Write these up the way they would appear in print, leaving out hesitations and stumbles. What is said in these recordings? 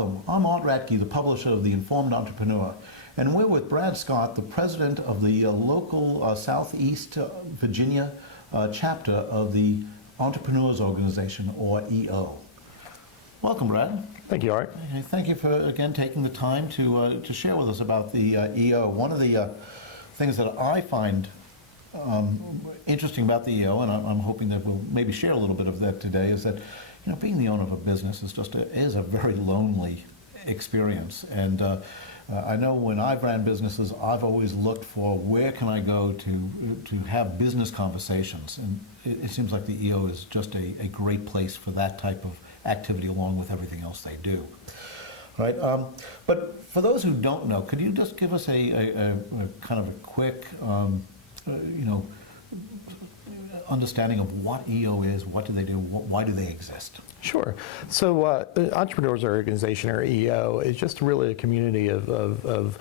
Welcome. I'm Art Ratke, the publisher of The Informed Entrepreneur, and we're with Brad Scott, the president of the local Southeast Virginia chapter of the Entrepreneurs Organization, or EO. Welcome, Brad. Thank you, Art. Thank you for, again, taking the time to share with us about the EO. One of the things that I find interesting about the EO, and I'm hoping that we'll maybe share a little bit of that today, is that being the owner of a business is a very lonely experience. And I know when I've ran businesses, I've always looked for where can I go to have business conversations, and it seems like the EO is just a great place for that type of activity along with everything else they do. Right. But for those who don't know, could you just give us a kind of a quick understanding of what EO is, what do they do, why do they exist? Sure. So the Entrepreneurs Organization, or EO, is just really a community of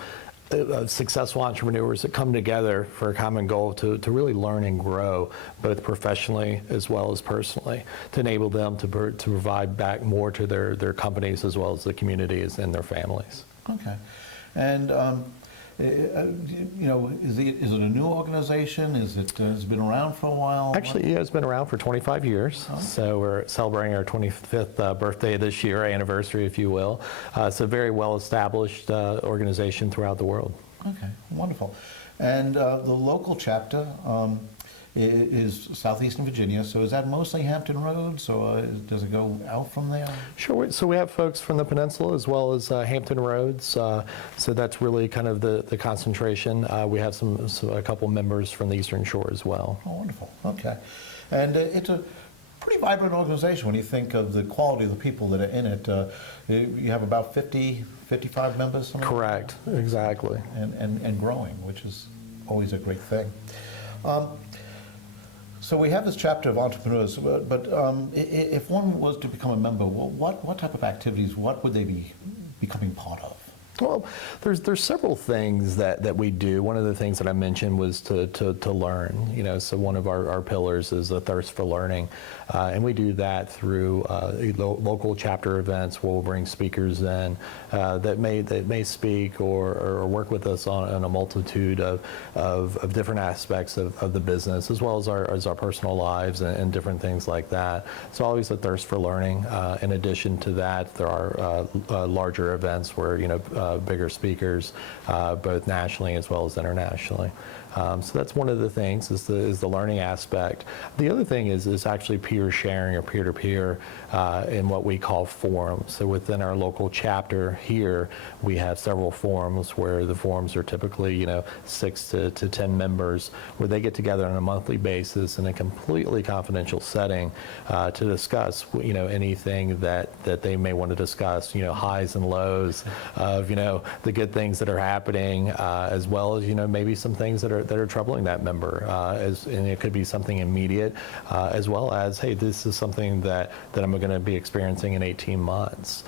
successful entrepreneurs that come together for a common goal to really learn and grow, both professionally as well as personally, to enable them to provide back more to their companies as well as the communities and their families. Okay. And is it a new organization? Has it been around for a while? Actually, EO has been around for 25 years. Oh. So we're celebrating our 25th birthday this year, anniversary, if you will. It's a very well-established organization throughout the world. Okay, wonderful. And the local chapter is Southeastern Virginia, so is that mostly Hampton Roads, or does it go out from there? Sure, so we have folks from the peninsula as well as Hampton Roads, so that's really kind of the concentration. We have a couple members from the Eastern Shore as well. Oh, wonderful, okay. And it's a pretty vibrant organization when you think of the quality of the people that are in it. You have about 55 members? Correct, exactly. And growing, which is always a great thing. So we have this chapter of entrepreneurs, but if one was to become a member, what type of activities, what would they be becoming part of? Well, there's several things that we do. One of the things that I mentioned was to learn. So one of our pillars is a thirst for learning, and we do that through local chapter events where we'll bring speakers in that may speak or work with us on a multitude of different aspects of the business, as well as our personal lives and different things like that. So always a thirst for learning. In addition to that, there are larger events where bigger speakers, both nationally as well as internationally. So that's one of the things is the learning aspect. The other thing is actually peer sharing or peer-to-peer in what we call forums. So within our local chapter here, we have several forums where the forums are typically 6 to 10 members, where they get together on a monthly basis in a completely confidential setting to discuss anything that they may want to discuss, highs and lows of the good things that are happening, as well as maybe some things that are troubling that member, and it could be something immediate, as well as, hey, this is something that I'm going to be experiencing in 18 months.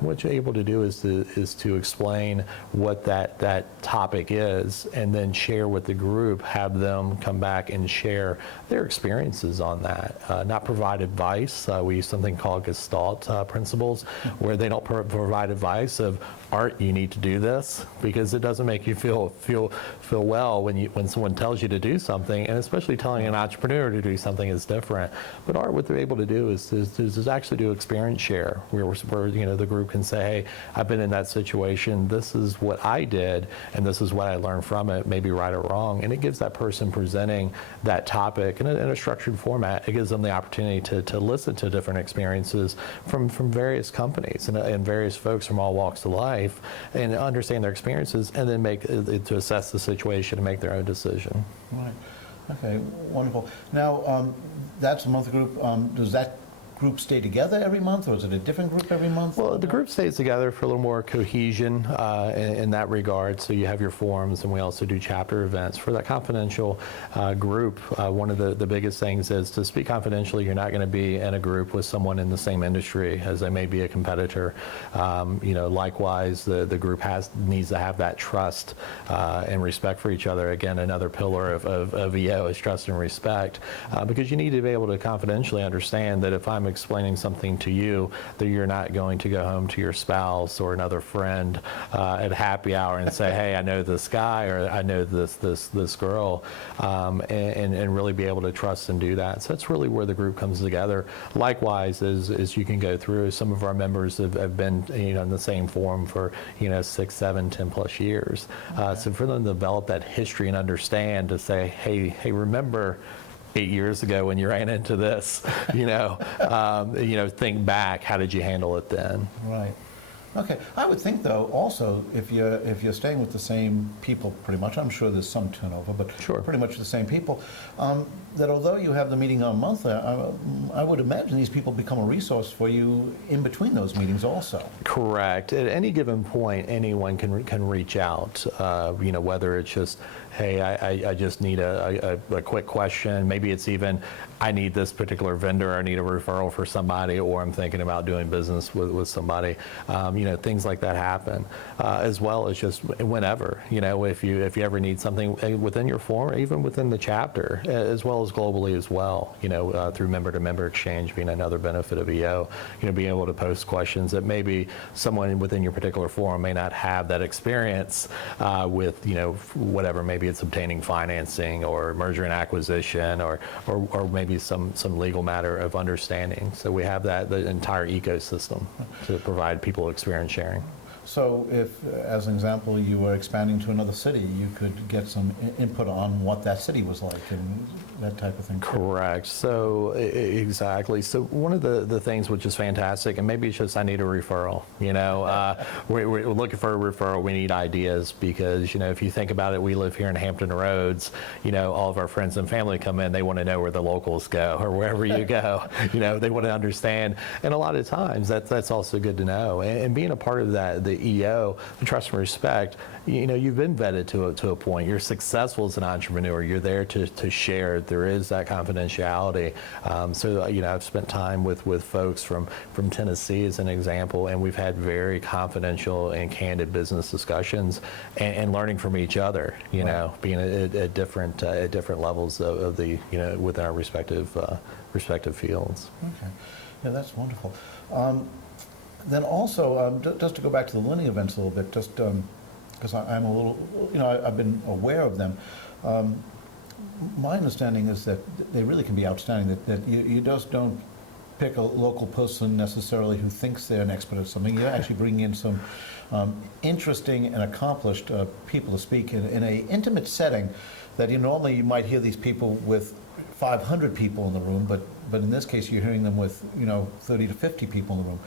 What you're able to do is to explain what that topic is, and then share with the group, have them come back and share their experiences on that. Not provide advice. We use something called Gestalt principles, where they don't provide advice of, Art, you need to do this, because it doesn't make you feel well when someone tells you to do something, and especially telling an entrepreneur to do something is different. But Art, what they're able to do is actually do experience share, where the group can say, hey, I've been in that situation, this is what I did, and this is what I learned from it, maybe right or wrong, and it gives that person presenting that topic in a structured format. It gives them the opportunity to listen to different experiences from various companies and various folks from all walks of life, and understand their experiences, and then to assess the situation and make their own decision. Right. Okay. Wonderful. Now, that's a monthly group. Does that group stay together every month, or is it a different group every month? Well, the group stays together for a little more cohesion in that regard. So you have your forums, and we also do chapter events. For that confidential group, one of the biggest things is to speak confidentially. You're not going to be in a group with someone in the same industry as they may be a competitor. Likewise, the group needs to have that trust and respect for each other. Again, another pillar of EO is trust and respect, because you need to be able to confidentially understand that if I'm I'm explaining something to you, that you're not going to go home to your spouse or another friend at happy hour and say, hey, I know this guy, or I know this girl, and really be able to trust and do that. So that's really where the group comes together. Likewise, as you can go through, some of our members have been in the same forum for 6, 7, 10 plus years. So for them to develop that history and understand, to say, hey, remember 8 years ago when you ran into this, think back, how did you handle it then? Right. Okay. I would think, though, also, if you're staying with the same people pretty much, I'm sure there's some turnover, but Sure. pretty much the same people, that although you have the meeting on monthly, I would imagine these people become a resource for you in between those meetings also. Correct. At any given point, anyone can reach out, whether it's just, hey, I just need a quick question. Maybe it's even, I need this particular vendor, I need a referral for somebody, or I'm thinking about doing business with somebody. Things like that happen, as well as just whenever, if you ever need something within your forum, even within the chapter, as well as globally as well, through member-to-member exchange being another benefit of EO, being able to post questions that maybe someone within your particular forum may not have that experience with, whatever, maybe it's obtaining financing or merger and acquisition, or maybe some legal matter of understanding. So we have the entire ecosystem to provide people experience sharing. So if, as an example, you were expanding to another city, you could get some input on what that city was like and that type of thing. Correct. So exactly. So one of the things which is fantastic, and maybe it's just I need a referral. We're looking for a referral. We need ideas because if you think about it, we live here in Hampton Roads. All of our friends and family come in. They want to know where the locals go or wherever you go. They want to understand. And a lot of times that's also good to know. And being a part of that, the EO, the trust and respect, you've been vetted to a point. You're successful as an entrepreneur. You're there to share. There is that confidentiality. I've spent time with folks from Tennessee as an example, and we've had very confidential and candid business discussions and learning from each other. Right. Being at different levels of the within our respective fields. Okay. Yeah, that's wonderful. Then also, just to go back to the learning events a little bit, just because I'm a little, I've been aware of them. My understanding is that they really can be outstanding, that you just don't pick a local person necessarily who thinks they're an expert at something. You actually bring in some interesting and accomplished people to speak in an intimate setting that normally you might hear these people with 500 people in the room, but in this case you're hearing them with 30 to 50 people in the room.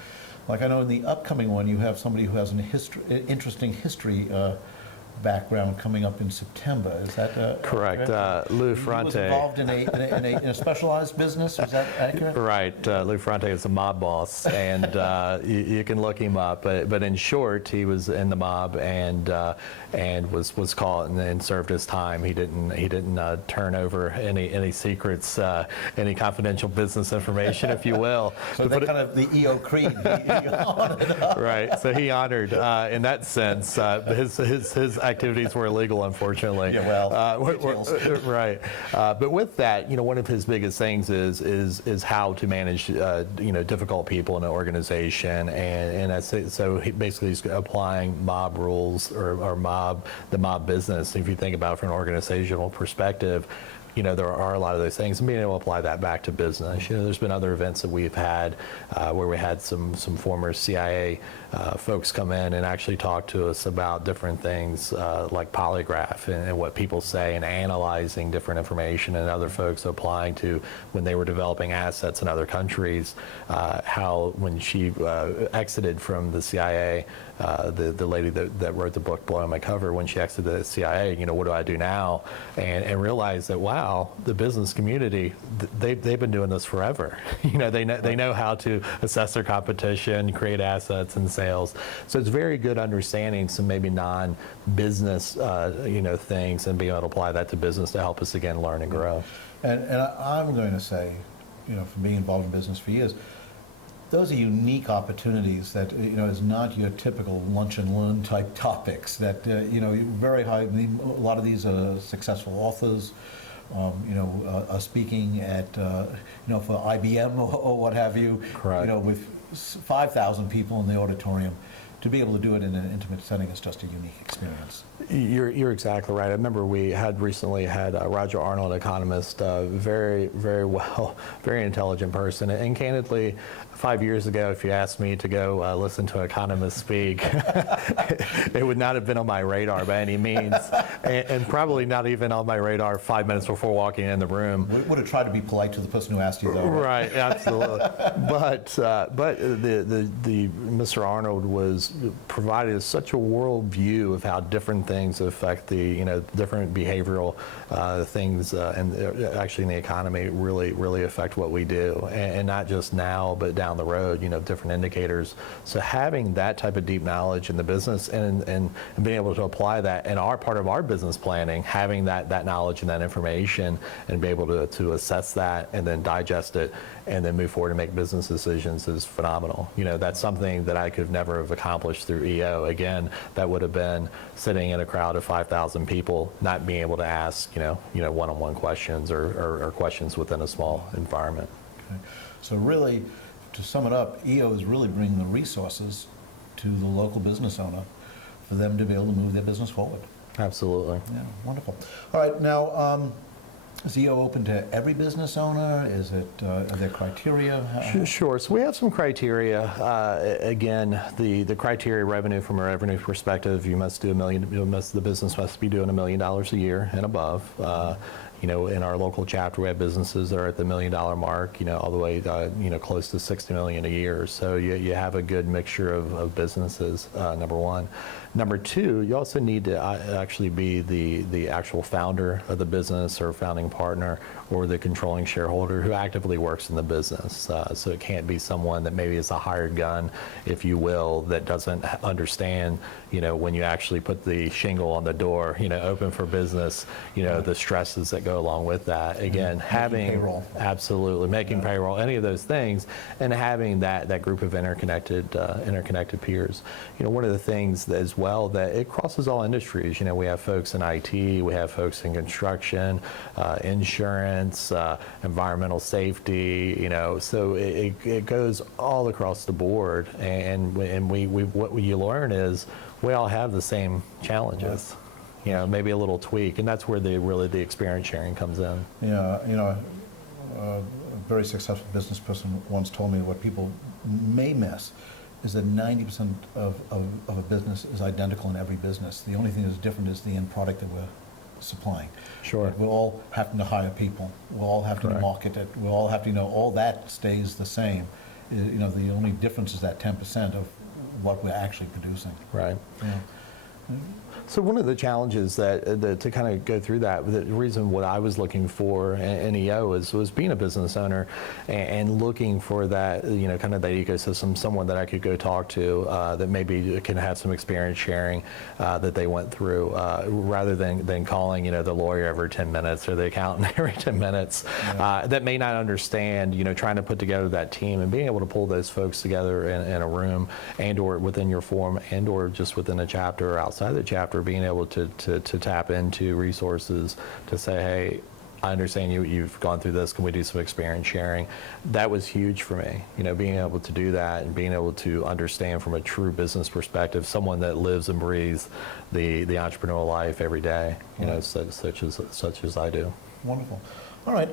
Like I know in the upcoming one, you have somebody who has an interesting history background coming up in September. Is that correct? Lou Fronte. He was involved in a specialized business. Is that accurate? Right. Lou Fronte is a mob boss, and you can look him up. But in short, he was in the mob and was caught and served his time. He didn't turn over any secrets, any confidential business information, if you will. So that kind of the EO creed. Right. So he honored in that sense. His activities were illegal, unfortunately. Yeah, well, right. But with that, one of his biggest things is how to manage, difficult people in an organization, and that's it. So basically he's applying mob rules or the mob business. If you think about it from an organizational perspective, there are a lot of those things, and being able to apply that back to business. There's been other events that we've had where we had some former CIA folks come in and actually talk to us about different things like polygraph and what people say, and analyzing different information, and other folks applying to when they were developing assets in other countries, how when she exited from the CIA, the lady that wrote the book Blowing My Cover, when she exited the CIA, what do I do now? And realize that, wow, the business community, they've been doing this forever. They know how to assess their competition, create assets and sales. So it's very good understanding some maybe non-business things, and being able to apply that to business to help us again learn and grow. And I'm going to say, from being involved in business for years, those are unique opportunities that is not your typical lunch and learn type topics. That very high. A lot of these are successful authors, speaking at, for IBM or what have you, Correct. With 5,000 people in the auditorium. To be able to do it in an intimate setting is just a unique experience. You're exactly right. I remember we had recently had Roger Arnold, economist, very, very well, very intelligent person. And candidly, 5 years ago, if you asked me to go listen to an economist speak, it would not have been on my radar by any means, and probably not even on my radar 5 minutes before walking in the room. We would have tried to be polite to the person who asked you, though. Right, absolutely. But the Mr. Arnold was provided such a world view of how different things affect the different behavioral things and actually in the economy really affect what we do, and not just now but down the road, different indicators. So having that type of deep knowledge in the business and being able to apply that in our part of our business planning, having that knowledge and that information and be able to assess that and then digest it and then move forward and make business decisions is phenomenal. That's something that I could never have accomplished through EO. Again, that would have been sitting in a crowd of 5,000 people, not being able to ask, one-on-one questions or questions within a small environment. Okay. So really, to sum it up, EO is really bringing the resources to the local business owner for them to be able to move their business forward. Absolutely. Yeah, wonderful. All right, now, is EO open to every business owner? Is it, are there criteria? Sure. So we have some criteria. Again, the criteria revenue from a revenue perspective, the business must be doing $1 million a year and above. In our local chapter, we have businesses that are at the $1 million mark, all the way, close to $60 million a year. So you have a good mixture of businesses, number one. Number two, you also need to actually be the actual founder of the business or founding partner or the controlling shareholder who actively works in the business. So it can't be someone that maybe is a hired gun, if you will, that doesn't understand, when you actually put the shingle on the door, open for business, the stresses that go along with that. Again, having payroll. Absolutely, making payroll, any of those things, and having that group of interconnected peers. One of the things as well that it crosses all industries. We have folks in IT, we have folks in construction, insurance, environmental safety. So it goes all across the board, and what you learn is we all have the same challenges. Maybe a little tweak, and that's where the experience sharing comes in. Yeah, a very successful business person once told me what people may miss is that 90% of a business is identical in every business. The only thing that's different is the end product that we're supplying. Sure. We're all having to hire people. We're all having to market it. We all have to, all that stays the same. The only difference is that 10% of what we're actually producing. Right. Yeah. So one of the challenges that to kind of go through that, the reason what I was looking for in EO was being a business owner and looking for that, kind of that ecosystem, someone that I could go talk to that maybe can have some experience sharing that they went through, rather than calling, the lawyer every 10 minutes or the accountant every 10 minutes, that may not understand, trying to put together that team and being able to pull those folks together in a room and or within your forum and or just within a chapter or outside the chapter, being able to tap into resources to say, hey, I understand you've gone through this, can we do some experience sharing? That was huge for me, being able to do that and being able to understand from a true business perspective, someone that lives and breathes the entrepreneurial life every day, such as I do. Wonderful. All right,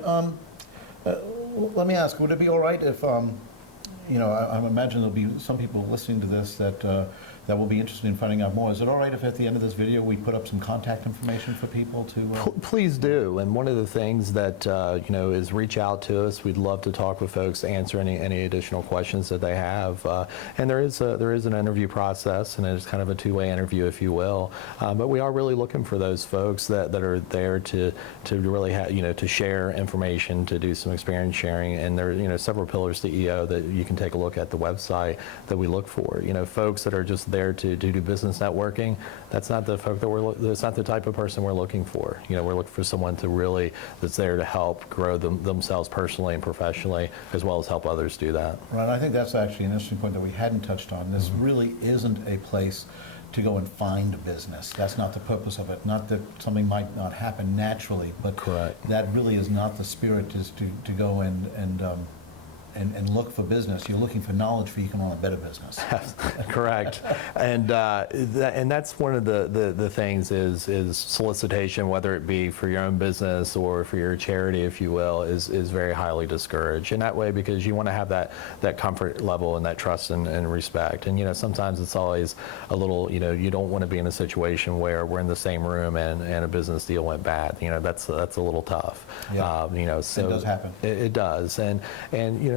let me ask, would it be all right if, I imagine there'll be some people listening to this that will be interested in finding out more. Is it all right if at the end of this video we put up some contact information for people to? Please do. And one of the things that is reach out to us. We'd love to talk with folks, answer any additional questions that they have. And there is an interview process, and it's kind of a two-way interview, if you will. But we are really looking for those folks that are there to really to share information, to do some experience sharing. And there are several pillars to EO that you can take a look at the website that we look for. Folks that are just there to do business networking. That's not the folk that's not the type of person we're looking for. We're looking for someone that's there to help grow themselves personally and professionally, as well as help others do that. Right. I think that's actually an interesting point that we hadn't touched on. This really isn't a place to go and find a business. That's not the purpose of it. Not that something might not happen naturally, but Correct. that really is not the spirit, is to go and look for business. You're looking for knowledge for you can run a better business. Correct. And that's one of the things is solicitation, whether it be for your own business or for your charity, if you will, is very highly discouraged. And that way, because you want to have that comfort level and that trust and respect. And, sometimes it's always a little, you don't want to be in a situation where we're in the same room and a business deal went bad. That's a little tough. Yeah. So it does happen. It does. And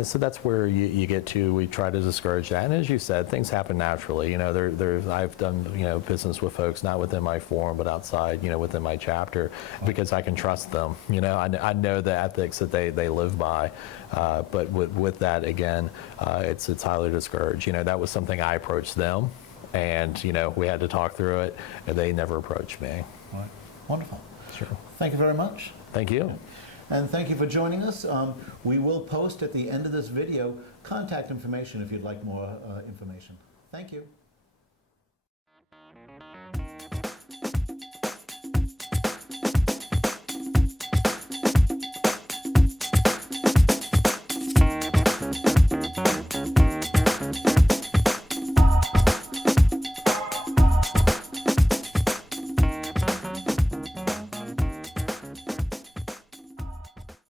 so that's where you get to, we try to discourage that. And as you said, things happen naturally. I've done, business with folks, not within my forum, but outside, within my chapter, because I can trust them. I know the ethics that they live by. But with that, again, it's highly discouraged. That was something I approached them, and, we had to talk through it, and they never approached me. All right. Wonderful. Sure. Thank you very much. Thank you. And thank you for joining us. We will post at the end of this video contact information if you'd like more information. Thank you.